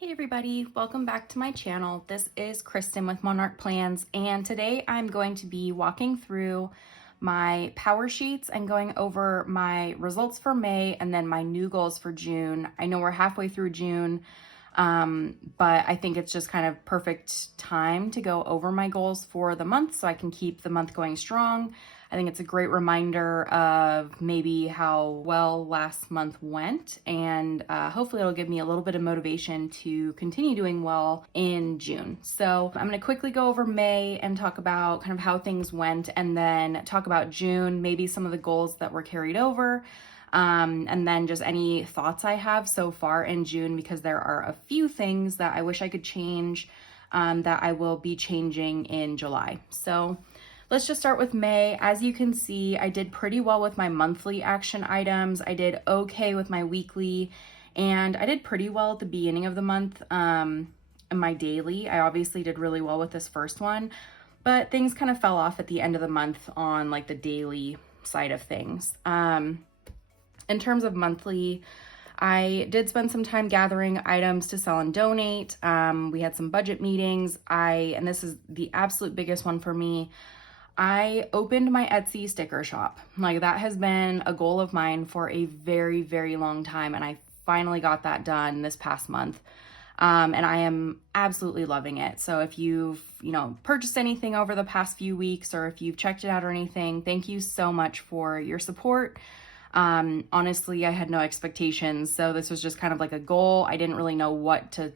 Hey everybody, welcome back to my channel. This is Kristen with Monarch Plans, and today I'm going to be walking through my power sheets and going over my results for May and then my new goals for June. I know we're halfway through June, but I think it's just kind of perfect time to go over my goals for the month so I can keep the month going strong. I think it's a great reminder of maybe how well last month went, and hopefully it'll give me a little bit of motivation to continue doing well in June. So I'm going to quickly go over May and talk about kind of how things went, and then talk about June, maybe some of the goals that were carried over, and then just any thoughts I have so far in June, because there are a few things that I wish I could change that I will be changing in July. So let's just start with May. As you can see, I did pretty well with my monthly action items. I did okay with my weekly, and I did pretty well at the beginning of the month in my daily. I obviously did really well with this first one, but things kind of fell off at the end of the month on like the daily side of things. In terms of monthly, I did spend some time gathering items to sell and donate. We had some budget meetings. And this is the absolute biggest one for me, I opened my Etsy sticker shop. Like, that has been a goal of mine for a very, very long time, and I finally got that done this past month. And I am absolutely loving it. So if you've, purchased anything over the past few weeks, or if you've checked it out or anything, thank you so much for your support. Honestly, I had no expectations, so this was just kind of like a goal. I didn't really know what to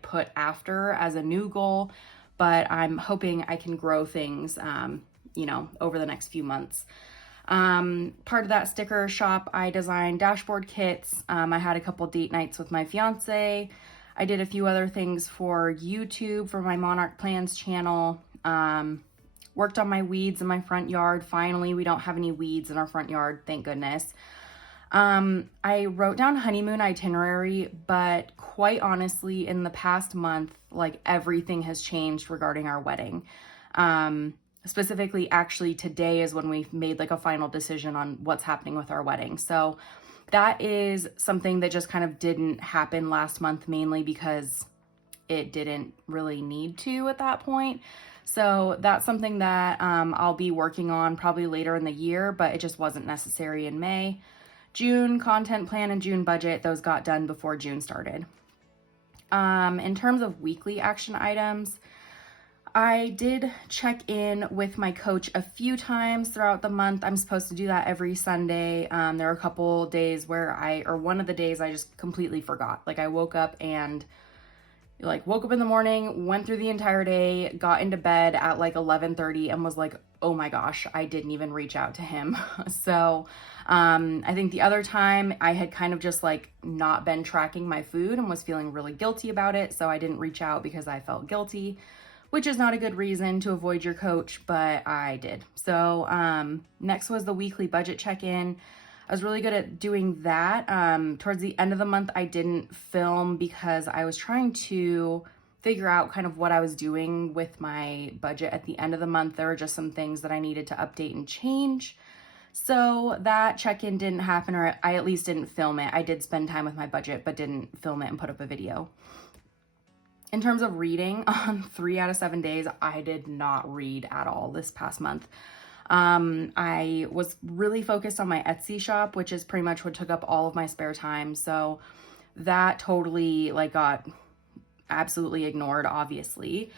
put after as a new goal, but I'm hoping I can grow things, over the next few months. Part of that sticker shop, I designed dashboard kits. I had a couple date nights with my fiance. I did a few other things for YouTube for my Monarch Plans channel. Worked on my weeds in my front yard. Finally, we don't have any weeds in our front yard, thank goodness. I wrote down honeymoon itinerary, but quite honestly, in the past month, everything has changed regarding our wedding. Specifically, actually, today is when we've made a final decision on what's happening with our wedding. So that is something that just kind of didn't happen last month, mainly because it didn't really need to at that point. So that's something that I'll be working on probably later in the year, but it just wasn't necessary in May. June content plan and June budget, those got done before June started. In terms of weekly action items, I did check in with my coach a few times throughout the month. I'm supposed to do that every Sunday. There are a couple days where one of the days I just completely forgot. I woke up in the morning, went through the entire day, got into bed at 11:30 and was like, oh my gosh, I didn't even reach out to him. So I think the other time I had kind of just not been tracking my food and was feeling really guilty about it. So I didn't reach out because I felt guilty, which is not a good reason to avoid your coach, but I did. So next was the weekly budget check-in. I was really good at doing that. Towards the end of the month, I didn't film because I was trying to figure out kind of what I was doing with my budget at the end of the month. There were just some things that I needed to update and change. So that check-in didn't happen, or I at least didn't film it. I did spend time with my budget, but didn't film it and put up a video. In terms of reading, on 3 out of 7 days, I did not read at all this past month. I was really focused on my Etsy shop, which is pretty much what took up all of my spare time. So that totally got absolutely ignored, obviously.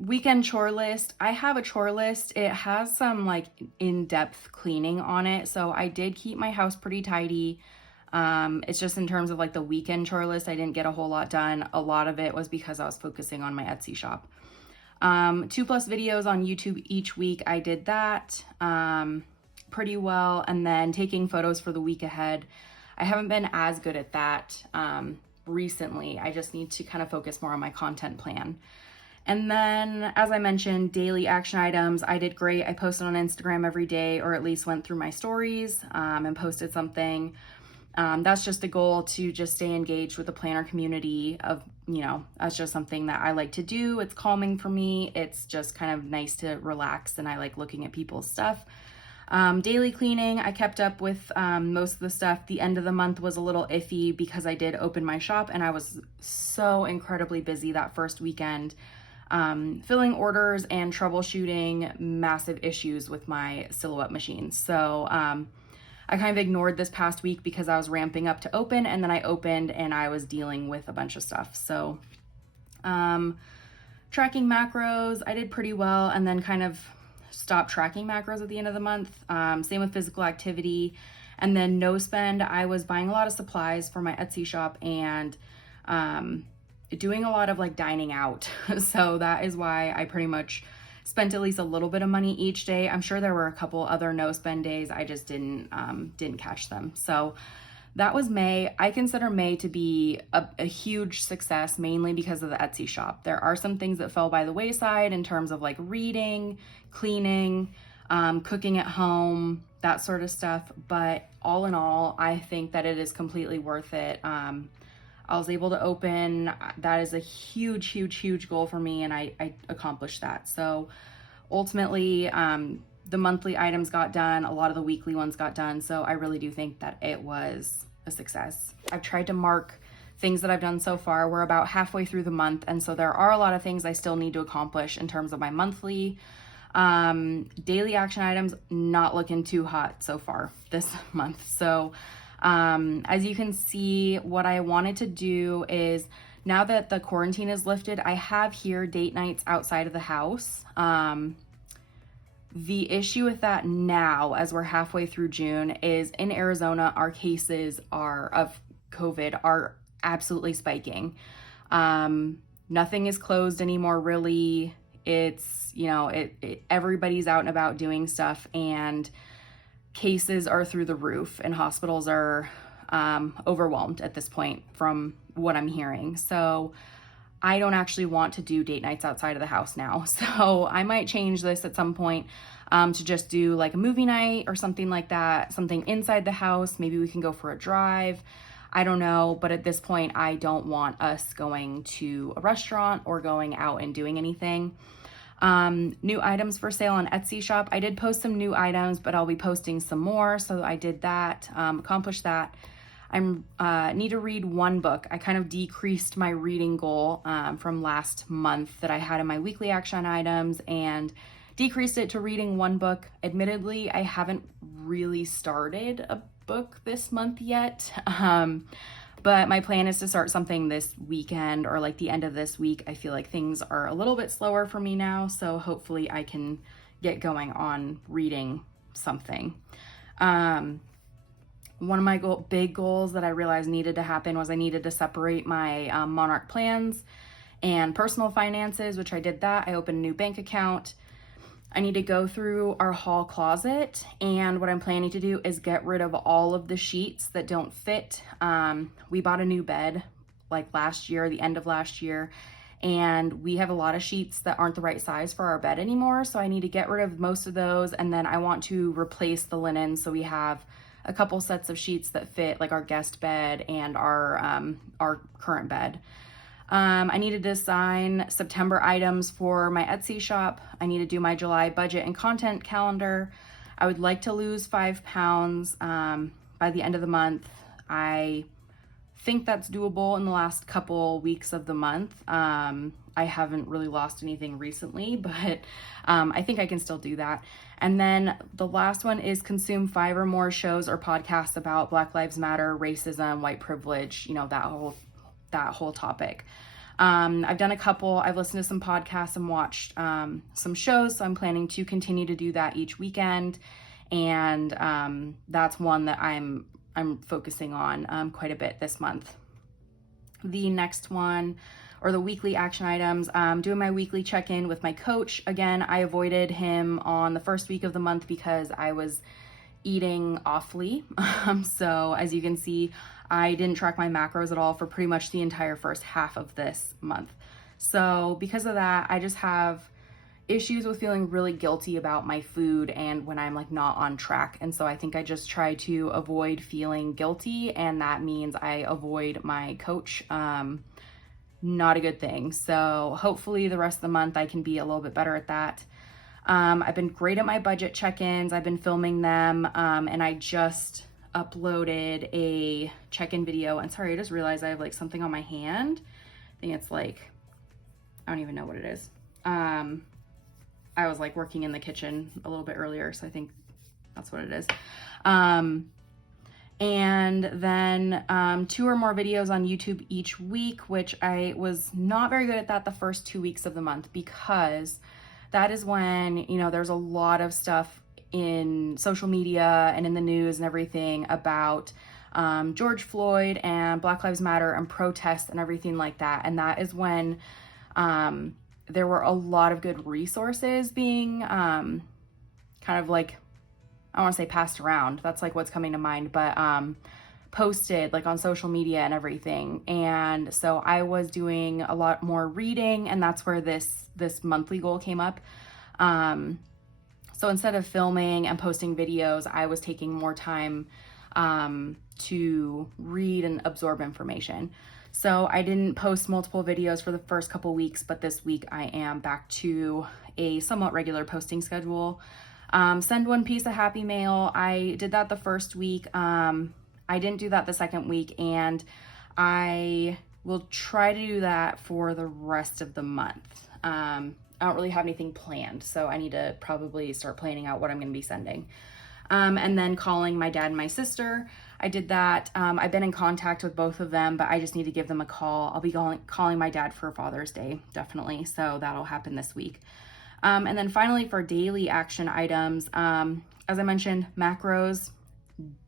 Weekend chore list. I have a chore list. It has some in-depth cleaning on it. So I did keep my house pretty tidy. It's just in terms of the weekend chore list, I didn't get a whole lot done. A lot of it was because I was focusing on my Etsy shop. 2+ videos on YouTube each week. I did that pretty well. And then taking photos for the week ahead. I haven't been as good at that recently. I just need to kind of focus more on my content plan. And then, as I mentioned, daily action items. I did great. I posted on Instagram every day, or at least went through my stories and posted something. That's just a goal to just stay engaged with the planner community that's just something that I like to do. It's calming for me. It's just kind of nice to relax, and I like looking at people's stuff. Daily cleaning, I kept up with most of the stuff. The end of the month was a little iffy because I did open my shop and I was so incredibly busy that first weekend, filling orders and troubleshooting massive issues with my silhouette machines. So I kind of ignored this past week because I was ramping up to open, and then I opened and I was dealing with a bunch of stuff. So tracking macros, I did pretty well, and then kind of stopped tracking macros at the end of the month. Same with physical activity. And then no spend, I was buying a lot of supplies for my Etsy shop and doing a lot of like dining out. So that is why I pretty much spent at least a little bit of money each day. I'm sure there were a couple other no spend days. I just didn't catch them. So that was May. I consider May to be a huge success, mainly because of the Etsy shop. There are some things that fell by the wayside in terms of like reading, cleaning, cooking at home, that sort of stuff. But all in all, I think that it is completely worth it. I was able to open. That is a huge, huge, huge goal for me, and I accomplished that. So ultimately, the monthly items got done, a lot of the weekly ones got done, so I really do think that it was a success. I've tried to mark things that I've done so far. We're about halfway through the month, and so there are a lot of things I still need to accomplish in terms of my monthly. Daily action items, not looking too hot so far this month. So as you can see, what I wanted to do is, now that the quarantine is lifted, I have here date nights outside of the house. The issue with that now, as we're halfway through June, is in Arizona, our cases of COVID are absolutely spiking. Nothing is closed anymore, really. It's, everybody's out and about doing stuff, and cases are through the roof, and hospitals are overwhelmed at this point from what I'm hearing. So I don't actually want to do date nights outside of the house now. So I might change this at some point to just do like a movie night or something like that, something inside the house. Maybe we can go for a drive. I don't know. But at this point, I don't want us going to a restaurant or going out and doing anything. New items for sale on Etsy shop. I did post some new items, but I'll be posting some more. So I did that, accomplished that. I need to read one book. I kind of decreased my reading goal from last month that I had in my weekly action items and decreased it to reading one book. Admittedly, I haven't really started a book this month yet. But my plan is to start something this weekend or like the end of this week. I feel like things are a little bit slower for me now, so hopefully I can get going on reading something. One of my big goals that I realized needed to happen was I needed to separate my Monarch plans and personal finances, which I did that. I opened a new bank account. I need to go through our hall closet, and what I'm planning to do is get rid of all of the sheets that don't fit. We bought a new bed like last year, the end of last year, and we have a lot of sheets that aren't the right size for our bed anymore. So I need to get rid of most of those, and then I want to replace the linen so we have a couple sets of sheets that fit like our guest bed and our current bed. I need to design September items for my Etsy shop. I need to do my July budget and content calendar. I would like to lose 5 pounds by the end of the month. I think that's doable in the last couple weeks of the month. I haven't really lost anything recently, but I think I can still do that. And then the last one is consume 5 or more shows or podcasts about Black Lives Matter, racism, white privilege, that whole topic. I've done a couple. I've listened to some podcasts and watched some shows, so I'm planning to continue to do that each weekend. And that's one that I'm focusing on quite a bit this month. The next one, or the weekly action items, doing my weekly check-in with my coach. Again, I avoided him on the first week of the month because I was eating awfully. So as you can see, I didn't track my macros at all for pretty much the entire first half of this month. So because of that, I just have issues with feeling really guilty about my food and when I'm like not on track. And so I think I just try to avoid feeling guilty, and that means I avoid my coach. Not a good thing. So hopefully the rest of the month I can be a little bit better at that. I've been great at my budget check-ins. I've been filming them, and I just uploaded a check-in video. And sorry, I just realized I have like something on my hand. I think it's like, I don't even know what it is. I was like working in the kitchen a little bit earlier, so I think that's what it is. And then 2 or more videos on YouTube each week, which I was not very good at that the first 2 weeks of the month, because that is when, you know, there's a lot of stuff in social media and in the news and everything about George Floyd and Black Lives Matter and protests and everything like that. And that is when there were a lot of good resources being kind of like, I don't want to say passed around, that's like what's coming to mind, but posted like on social media and everything. And so I was doing a lot more reading, and that's where this monthly goal came up. So instead of filming and posting videos, I was taking more time to read and absorb information. So I didn't post multiple videos for the first couple weeks, but this week I am back to a somewhat regular posting schedule. Send one piece of happy mail. I did that the first week. I didn't do that the second week, and I will try to do that for the rest of the month. I don't really have anything planned, so I need to probably start planning out what I'm going to be sending. And then calling my dad and my sister. I did that. I've been in contact with both of them, but I just need to give them a call. I'll be calling my dad for Father's Day, definitely. So that'll happen this week. And then finally, for daily action items, as I mentioned, macros,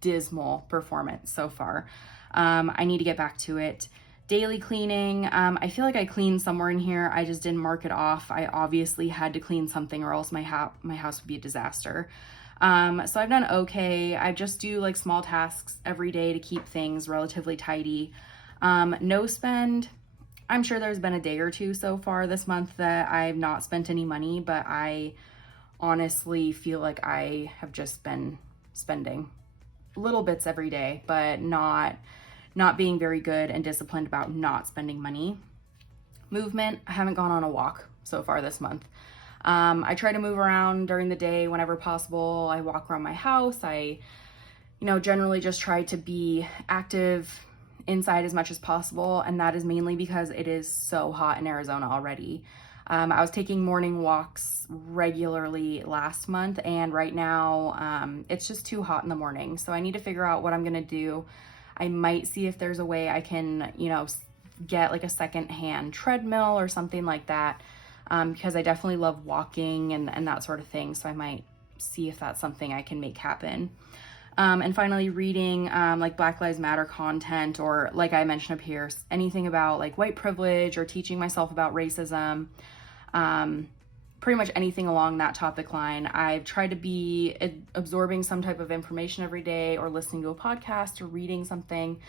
dismal performance so far. I need to get back to it. Daily cleaning, I feel like I cleaned somewhere in here. I just didn't mark it off. I obviously had to clean something, or else my house would be a disaster. So I've done okay. I just do like small tasks every day to keep things relatively tidy. No spend. I'm sure there's been a day or two so far this month that I've not spent any money, but I honestly feel like I have just been spending little bits every day, but not being very good and disciplined about not spending money. Movement, I haven't gone on a walk so far this month. I try to move around during the day whenever possible. I walk around my house. I, generally just try to be active inside as much as possible, and that is mainly because it is so hot in Arizona already. I was taking morning walks regularly last month, and right now it's just too hot in the morning, so I need to figure out what I'm gonna do. I might see if there's a way I can, get like a secondhand treadmill or something like that, because I definitely love walking and that sort of thing, so I might see if that's something I can make happen. And finally, reading like Black Lives Matter content, or like I mentioned up here, anything about like white privilege, or teaching myself about racism, pretty much anything along that topic line. I've tried to be absorbing some type of information every day, or listening to a podcast, or reading something.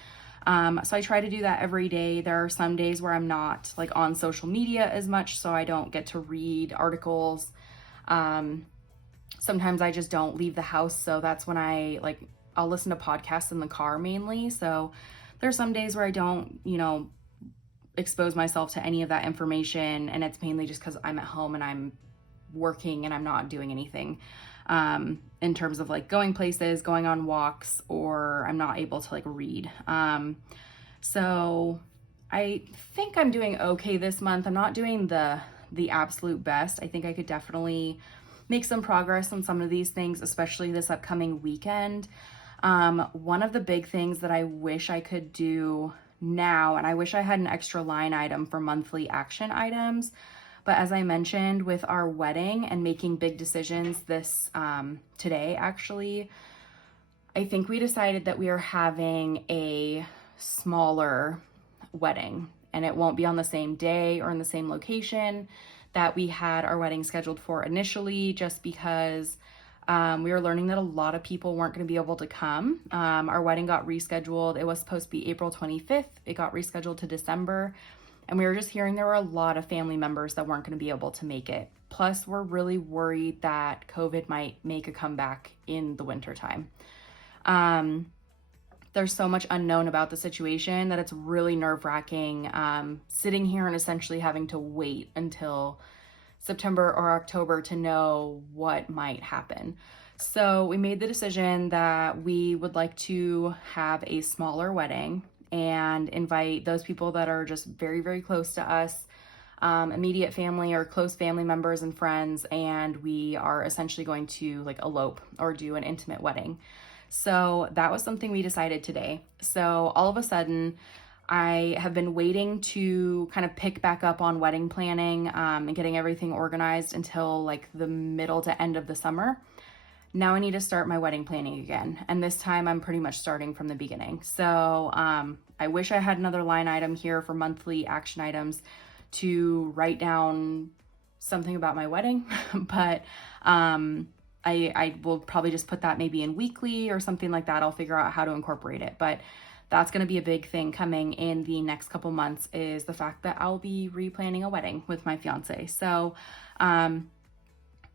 So I try to do that every day. There are some days where I'm not like on social media as much, so I don't get to read articles. Sometimes I just don't leave the house, so that's when I'll listen to podcasts in the car mainly. So there's some days where I don't, expose myself to any of that information, and it's mainly just because I'm at home and I'm working and I'm not doing anything in terms of like going places, going on walks, or I'm not able to like read. So I think I'm doing okay this month. I'm not doing the absolute best. I think I could definitely make some progress on some of these things, especially this upcoming weekend. One of the big things that I wish I could do now, and I wish I had an extra line item for monthly action items, but as I mentioned, with our wedding and making big decisions this today, actually, I think we decided that we are having a smaller wedding, and it won't be on the same day or in the same location that we had our wedding scheduled for initially, just because we were learning that a lot of people weren't going to be able to come. Our wedding got rescheduled. It was supposed to be April 25th. It got rescheduled to December. And we were just hearing there were a lot of family members that weren't going to be able to make it. Plus, we're really worried that COVID might make a comeback in the wintertime. There's so much unknown about the situation that it's really nerve-wracking sitting here and essentially having to wait until September or October to know what might happen. So we made the decision that we would like to have a smaller wedding and invite those people that are just very, very close to us, immediate family or close family members and friends, and we are essentially going to like elope or do an intimate wedding. So that was something we decided today. So all of a sudden, I have been waiting to kind of pick back up on wedding planning and getting everything organized until like the middle to end of the summer. Now I need to start my wedding planning again. And this time I'm pretty much starting from the beginning. So I wish I had another line item here for monthly action items to write down something about my wedding, but I will probably just put that maybe in weekly or something like that. I'll figure out how to incorporate it. But that's going to be a big thing coming in the next couple months, is the fact that I'll be replanning a wedding with my fiance. So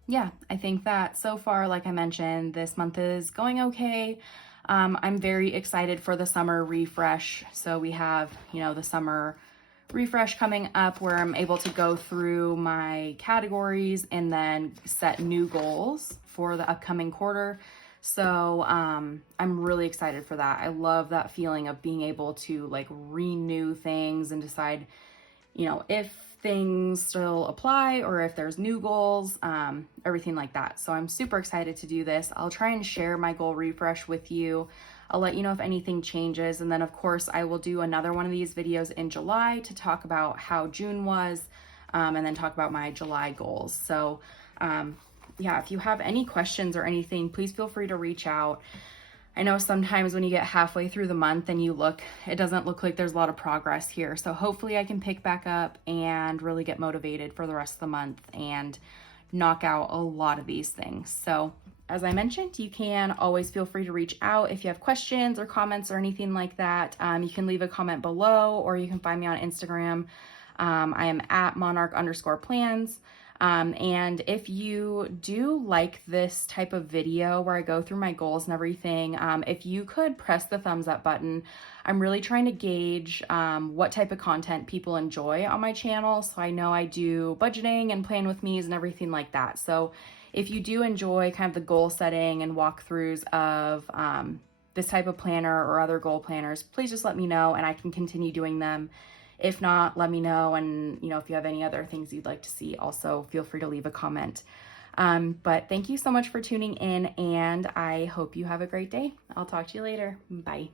yeah, I think that so far, like I mentioned, this month is going okay. I'm very excited for the summer refresh. So we have, the summer refresh coming up where I'm able to go through my categories and then set new goals for the upcoming quarter. So I'm really excited for that. I love that feeling of being able to like renew things and decide, if things still apply or if there's new goals, everything like that. So I'm super excited to do this. I'll try and share my goal refresh with you. I'll let you know if anything changes. And then of course I will do another one of these videos in July to talk about how June was, and then talk about my July goals. So yeah, if you have any questions or anything, please feel free to reach out. I know sometimes when you get halfway through the month and you look, it doesn't look like there's a lot of progress here. So hopefully I can pick back up and really get motivated for the rest of the month and knock out a lot of these things. So as I mentioned, you can always feel free to reach out if you have questions or comments or anything like that. You can leave a comment below, or you can find me on Instagram. I am at monarch_plans. And if you do like this type of video where I go through my goals and everything, if you could press the thumbs up button. I'm really trying to gauge what type of content people enjoy on my channel. So I know I do budgeting and plan with me's and everything like that. So if you do enjoy kind of the goal setting and walkthroughs of this type of planner or other goal planners, please just let me know and I can continue doing them. If not, let me know. And, if you have any other things you'd like to see, also feel free to leave a comment. But thank you so much for tuning in, and I hope you have a great day. I'll talk to you later. Bye.